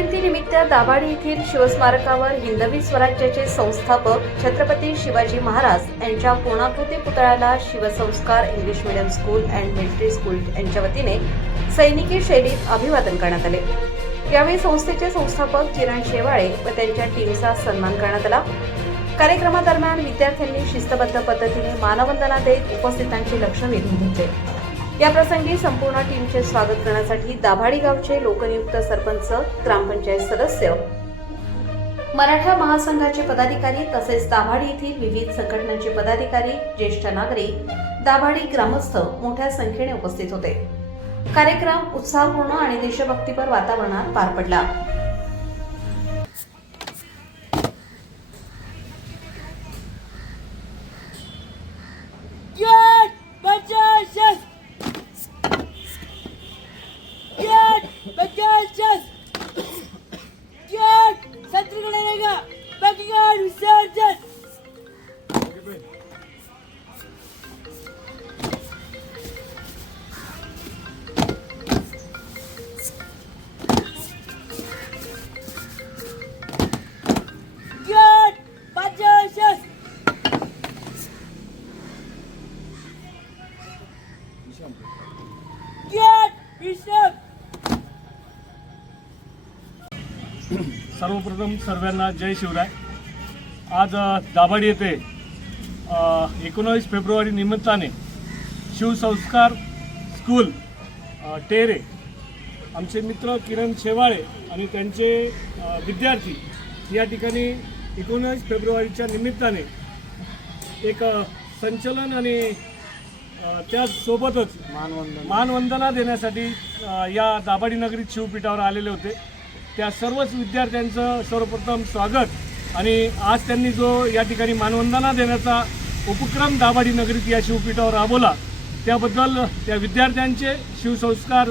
शिवजयंतीनिमित्त दाभाडी येथील शिवस्मारकावर हिंदवी स्वराज्याचे संस्थापक छत्रपती शिवाजी महाराज यांच्या पूर्णाकृती पुतळ्याला Shivsanskar English medium school and military school यांच्या वतीने सैनिकी शैलीत अभिवादन करण्यात आले। यावेळी संस्थेचे संस्थापक किरण शेवाळे व त्यांच्या टीमचा सन्मान करण्यात आला। कार्यक्रमादरम्यान विद्यार्थ्यांनी शिस्तबद्ध पद्धतीने मानवंदना देत उपस्थितांचे लक्ष वेधून घेतले। या प्रसंगी संपूर्ण टीमचे स्वागत करण्यासाठी दाभाडी गावचे लोकनियुक्त सरपंच, ग्रामपंचायत सदस्य, मराठा महासंघाचे पदाधिकारी तसेच दाभाडी येथील विविध संघटनांचे पदाधिकारी, ज्येष्ठ नागरिक, दाभाडी ग्रामस्थ मोठ्या संख्येने उपस्थित होते। कार्यक्रम उत्साहपूर्ण आणि देशभक्तीपर वातावरणात पार पडला। सर्वप्रथम सर्वांना जय शिवराय। आज दाभाडी येथे 19 फेब्रुवारी निमित्ताने शिवसंस्कार स्कूल टेरे आमचे मित्र किरण शेवाळे आणि त्यांचे विद्यार्थी या ठिकाणी 19 फेब्रुवारीच्या निमित्ताने एक संचलन आणि त्यासोबतच मानवंदना देण्यासाठी या दाभाडी नगरीत शिवपीठावर आलेले होते। त्या सर्वच विद्यार्थ्यांचं सर्वप्रथम स्वागत आणि आज त्यांनी जो या ठिकाणी मानवंदना देण्याचा उपक्रम दाभाडी नगरीत या शिवपीठावर राबवला त्याबद्दल त्या विद्यार्थ्यांचे, शिवसंस्कार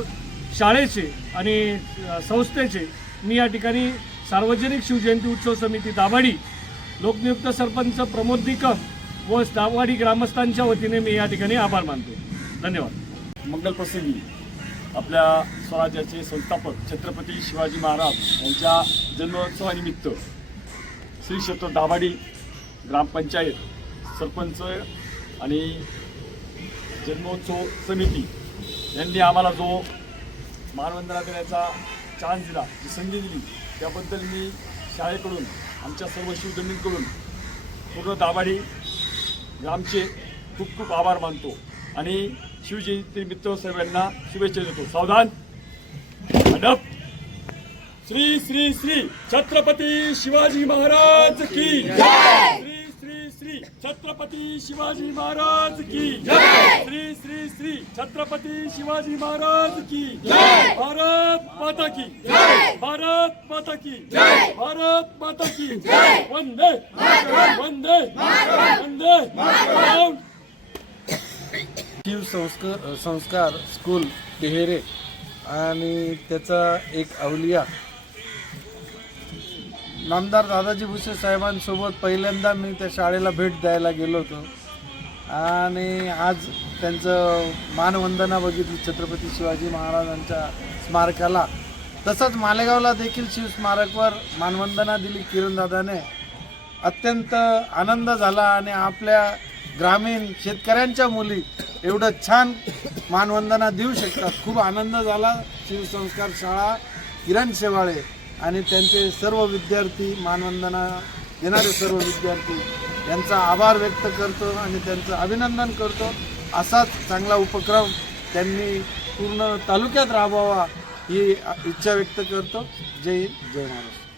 शाळेचे आणि संस्थेचे मी या ठिकाणी सार्वजनिक शिवजयंती उत्सव समिती दाभाडी, लोकनियुक्त सरपंच प्रमोद निकम व दाभाडी ग्रामस्थांच्या वतीने मी या ठिकाणी आभार मानतो। धन्यवाद। मंगलप्रसंगी आपल्या स्वराज्याचे संस्थापक छत्रपती शिवाजी महाराज यांच्या जन्मोत्सवानिमित्त श्री क्षेत्र दाभाडी ग्रामपंचायत, सरपंच आणि जन्मोत्सव समिती यांनी आम्हाला जो मानवंदना देण्याचा चान्स दिला, जी संधी दिली, त्याबद्दल मी शाळेकडून, आमच्या सर्व शिवजनींकडून पूर्ण दाभाडी ग्रामचे खूप खूप आभार मानतो आणि शिवजयंतीनिमित्त सर्वांना शुभेच्छा देतो। सावधान, अडप। श्री श्री श्री छत्रपती शिवाजी महाराज की जय। श्री श्री श्री छत्रपती शिवाजी महाराज की जय। श्री श्री श्री छत्रपती शिवाजी महाराज की जय। भारत माता की जय। भारत माता की जय। भारत माता की जय। वंदे वंदे वंदे मातरम। संस्कार स्कूल टेहरे आणि त्याचा एक अवलिया नामदार दादाजी भुसे साहेबांसोबत पहिल्यांदा मी त्या शाळेला भेट द्यायला गेलो होतो आणि आज त्यांचं मानवंदना बघितली छत्रपती शिवाजी महाराजांच्या स्मारकाला। तसंच मालेगावला देखील शिवस्मारकवर मानवंदना दिली किरणदादाने। अत्यंत आनंद झाला आणि आपल्या ग्रामीण शेतकऱ्यांच्या मुली एवढं छान मानवंदना देऊ शकतात, खूप आनंद झाला। शिवसंस्कार शाळा, किरण शेवाळे आणि त्यांचे सर्व विद्यार्थी, मानवंदना देणारे सर्व विद्यार्थी यांचा आभार व्यक्त करतो आणि त्यांचं अभिनंदन करतो। असाच चांगला उपक्रम त्यांनी पूर्ण तालुक्यात राबवावा ही इच्छा व्यक्त करतो। जय हिंद, जय महाराष्ट्र।